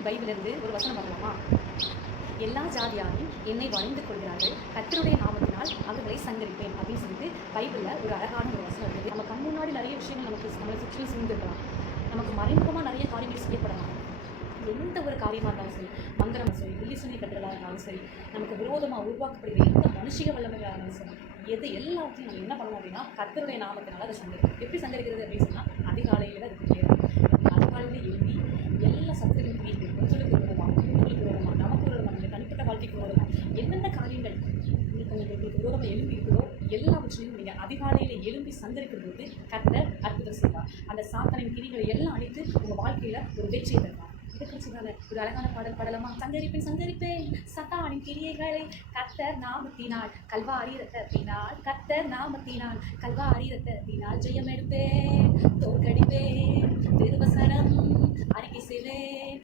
இன்னைக்கு பைபிளிலிருந்து ஒரு வசனம் பார்க்கலாமா? எல்லா ஜாதியாரும் என்னை வணைந்து கொள்கிறார்கள், கர்த்தருடைய நாமத்தினால் அவர்களை சங்கரிப்பேன் அப்படின்னு சொல்லிட்டு பைபிளில் ஒரு அழகான ஒரு வசனம் இருக்குது. நம்ம கண் முன்னாடி நிறைய விஷயங்கள் நம்மளை சுற்றிலும் சூழ்ந்துருக்கலாம். நமக்கு மறைமுகமாக நிறைய காரியங்கள் செய்யப்படலாம். எந்த ஒரு காரியமாக இருந்தாலும் சரி, மந்திரம் சரி, வில்லிசனி கட்டுறதாக இருந்தாலும் சரி, நமக்கு விரோதமாக உருவாக்கப்படுகிற எந்த மனுஷிக வல்லமையாக இருந்தாலும் சரி, எல்லாத்தையும் நம்ம என்ன பண்ணணும் அப்படின்னா கர்த்தருடைய நாமத்தினால அதை சங்கரிக்கும். எப்படி சங்கரிக்கிறது அப்படின்னு சொன்னால் அதிகாலையில் தான் அதுக்கு கேட்கும். அதிகாலையில் எழுதி எல்லா சத்துரின் கிரியைகள் உங்களுக்கு விரோதமாக, உங்களுக்கு விரோதமாக, நமக்கு விரோதமாக, நீங்கள் தனிப்பட்ட வாழ்க்கைக்கு விரோதமாக என்னென்ன காரியங்கள் உங்களுக்கு விரோதமாக எழும்பி இருக்கிறதோ எல்லாவற்றையும் நீங்கள் அதிகாலையில் எழும்பி சங்கரிக்கிறது கர்த்தர் அற்புதம் செய்வார். அந்த சாத்தானின் கிரிகளை எல்லாம் அழித்து உங்கள் வாழ்க்கையில் ஒரு வெற்றியை தருவார். ஒரு அழகான பாடல் பாடலாமா? சங்கரிப்பேன் சத்தானின் கிரியைகளை கர்த்தர் நாமத்தினால் கல்வாரி இரத்தத்தினால், கர்த்தர் நாமத்தினால் கல்வாரி இரத்தத்தினால் ஜெயம் எடுப்பேன், தோற்கடிப்பேன், திருவசனம் அறிக்கை செய்வேன்.